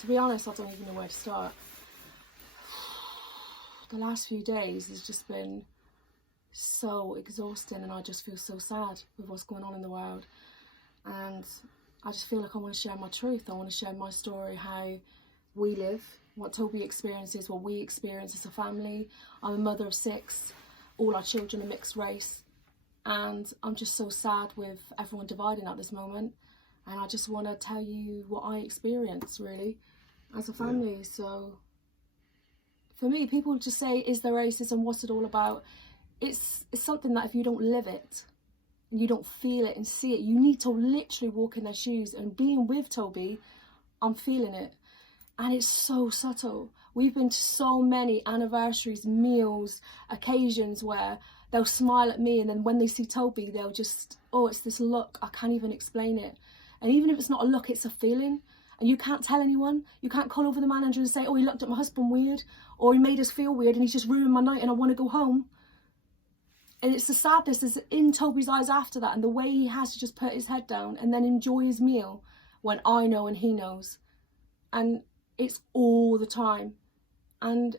To be honest, I don't even know where to start. The last few days has just been so exhausting, and I just feel so sad with what's going on in the world. And I just feel like I want to share my truth. I want to share my story, how we live, what Toby experiences, what we experience as a family. I'm a mother of 6. All our children are mixed race. And I'm just so sad with everyone dividing at this moment. And I just want to tell you what I experience, really, as a family. Yeah. So for me, people just say, is there racism? What's it all about? It's something that if you don't live it and you don't feel it and see it, you need to literally walk in their shoes. And being with Toby, I'm feeling it. And it's so subtle. We've been to so many anniversaries, meals, occasions where they'll smile at me, and then when they see Toby, they'll just, oh, it's this look. I can't even explain it. And even if it's not a look, it's a feeling. And you can't tell anyone. You can't call over the manager and say, oh, he looked at my husband weird, or he made us feel weird and he's just ruined my night and I want to go home. And it's the sadness that's in Toby's eyes after that, and the way he has to just put his head down and then enjoy his meal when I know and he knows. And it's all the time. And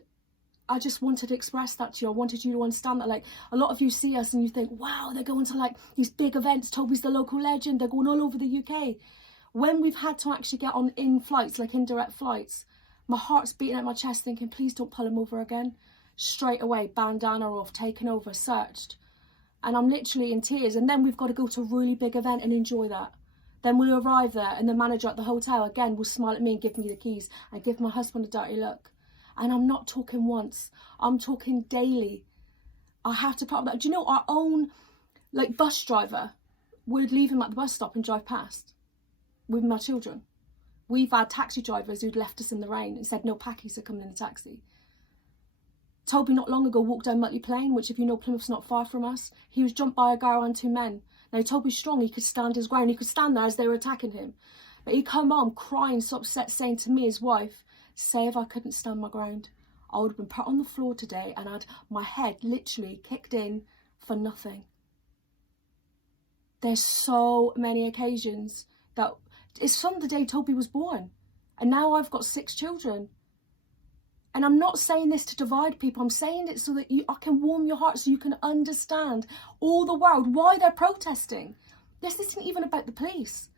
I just wanted to express that to you. I wanted you to understand that, like, a lot of you see us and you think, wow, they're going to like these big events. Toby's the local legend. They're going all over the UK. When we've had to actually get on in flights, like indirect flights, my heart's beating at my chest thinking, please don't pull him over again. Straight away, bandana off, taken over, searched. And I'm literally in tears. And then we've got to go to a really big event and enjoy that. Then we'll arrive there and the manager at the hotel, again, will smile at me and give me the keys. I give my husband a dirty look. And I'm not talking once. I'm talking daily. I have to put up. Do you know, our own, like, bus driver would leave him at the bus stop and drive past with my children. We've had taxi drivers who'd left us in the rain and said no packies are coming in the taxi. Toby not long ago walked down Mutley Plain, which, if you know, Plymouth's not far from us. He was jumped by a girl and 2 men. Now, Toby's strong. He could stand his ground. He could stand there as they were attacking him. But he'd come home crying, so upset, saying to me, his wife, say if I couldn't stand my ground, I would have been put on the floor today and had my head literally kicked in for nothing. There's so many occasions that it's from the day Toby was born. And now I've got 6 children. And I'm not saying this to divide people. I'm saying it so that I can warm your heart, so you can understand all the world why they're protesting. This isn't even about the police.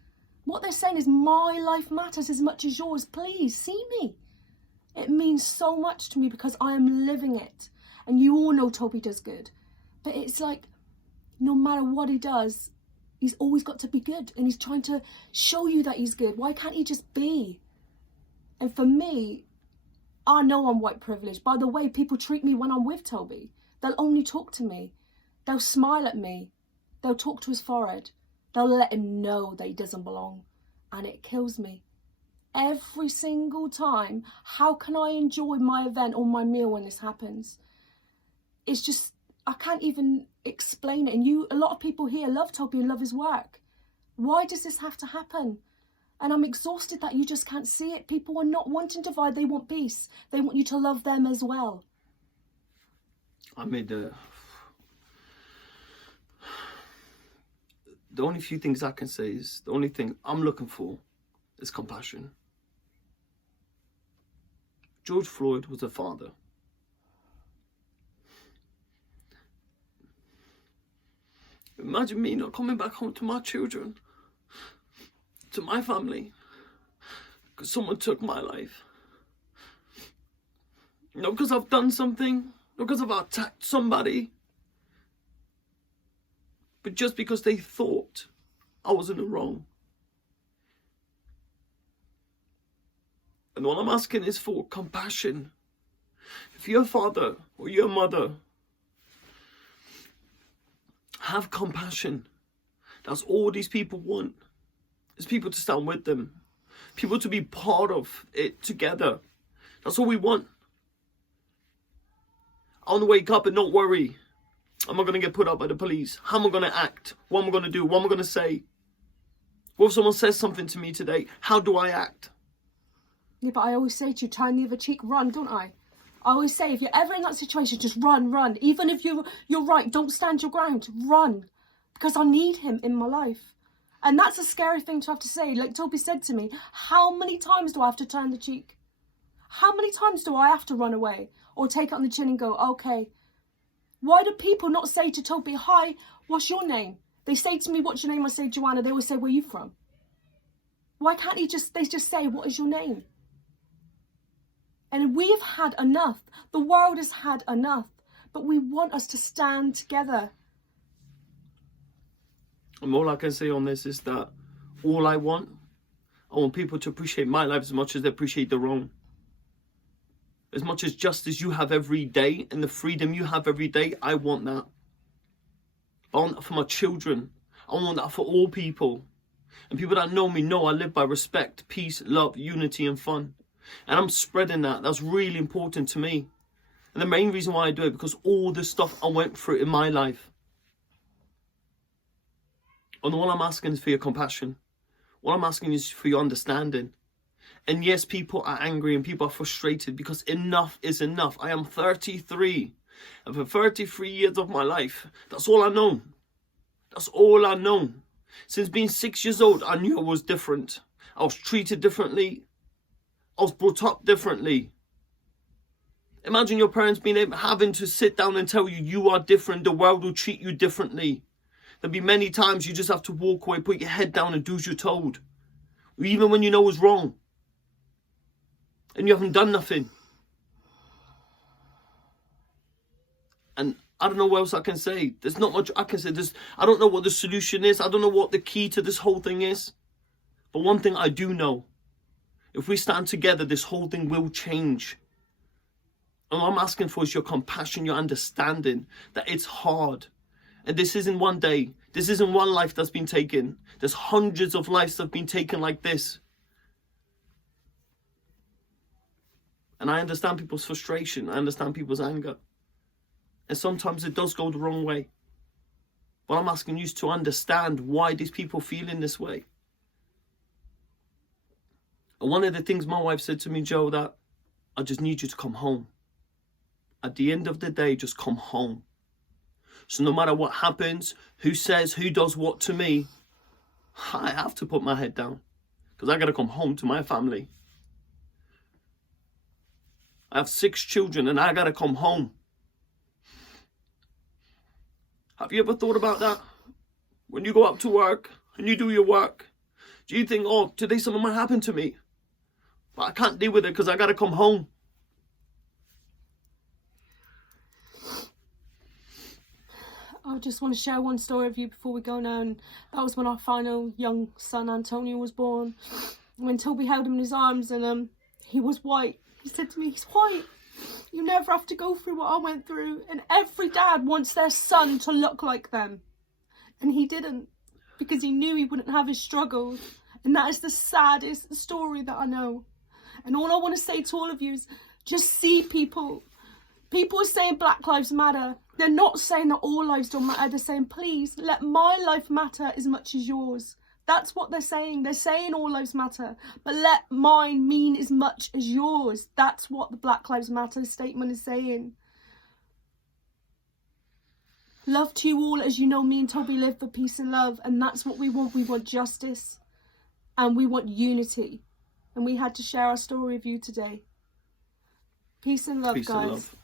What they're saying is my life matters as much as yours. Please see me. It means so much to me because I am living it. And you all know Toby does good. But it's like, no matter what he does, he's always got to be good. And he's trying to show you that he's good. Why can't he just be? And for me, I know I'm white privileged. By the way people treat me when I'm with Toby. They'll only talk to me. They'll smile at me. They'll talk to his forehead. They'll let him know that he doesn't belong. And it kills me. Every single time, how can I enjoy my event or my meal when this happens? It's just, I can't even explain it. And a lot of people here love Toby and love his work. Why does this have to happen? And I'm exhausted that you just can't see it. People are not wanting to divide, they want peace. They want you to love them as well. I mean, the only few things I can say is, the only thing I'm looking for is compassion. George Floyd was a father. Imagine me not coming back home to my children, to my family, because someone took my life. Not because I've done something, not because I've attacked somebody, but just because they thought I was in the wrong. And what I'm asking is for compassion. If you're a father or you're a mother, have compassion. That's all these people want. Is people to stand with them. People to be part of it together. That's all we want. I want to wake up and not worry. Am I going to get put up by the police? How am I going to act? What am I going to do? What am I going to say? What if someone says something to me today? How do I act? Yeah, but I always say to you, turn the other cheek, run, don't I? I always say, if you're ever in that situation, just run. Even if you're right, don't stand your ground, run. Because I need him in my life. And that's a scary thing to have to say. Like Toby said to me, how many times do I have to turn the cheek? How many times do I have to run away or take it on the chin and go, okay? Why do people not say to Toby, hi, what's your name? They say to me, what's your name? I say, Joanna. They always say, where are you from? Why can't they just say, what is your name? And we've had enough. The world has had enough. But we want us to stand together. And all I can say on this is that all I want people to appreciate my life as much as they appreciate their own. As much as justice you have every day and the freedom you have every day, I want that. I want that for my children. I want that for all people. And people that know me know I live by respect, peace, love, unity and fun. And I'm spreading that. That's really important to me. And the main reason why I do it, because all the stuff I went through in my life. And all I'm asking is for your compassion. All I'm asking is for your understanding. And yes, people are angry and people are frustrated because enough is enough. I am 33. And for 33 years of my life, that's all I know. That's all I know. Since being 6 years old, I knew I was different. I was treated differently. I was brought up differently. Imagine your parents having to sit down and tell you, you are different. The world will treat you differently. There'll be many times you just have to walk away, put your head down and do as you're told. Even when you know it's wrong. And you haven't done nothing. And I don't know what else I can say. There's not much I can say. I don't know what the solution is. I don't know what the key to this whole thing is. But one thing I do know. If we stand together, this whole thing will change. And all I'm asking for is your compassion, your understanding that it's hard. And this isn't one day. This isn't one life that's been taken. There's hundreds of lives that have been taken like this. And I understand people's frustration. I understand people's anger. And sometimes it does go the wrong way. But I'm asking you to understand why these people feel in this way. And one of the things my wife said to me, Joe, that I just need you to come home. At the end of the day, just come home. So no matter what happens, who says, who does what to me, I have to put my head down. Because I got to come home to my family. I have 6 children and I got to come home. Have you ever thought about that? When you go up to work and you do your work, do you think, oh, today something might happen to me? But I can't deal with it because I got to come home. I just want to share one story with you before we go now. And that was when our final young son, Antonio, was born. When Toby held him in his arms and he was white. He said to me, he's white. You never have to go through what I went through. And every dad wants their son to look like them. And he didn't. Because he knew he wouldn't have his struggles. And that is the saddest story that I know. And all I want to say to all of you is just see people. People are saying Black Lives Matter. They're not saying that all lives don't matter. They're saying, please, let my life matter as much as yours. That's what they're saying. They're saying all lives matter. But let mine mean as much as yours. That's what the Black Lives Matter statement is saying. Love to you all as you know me and Toby live for peace and love. And that's what we want. We want justice. And we want unity. And we had to share our story with you today. Peace and love, Peace guys. and love.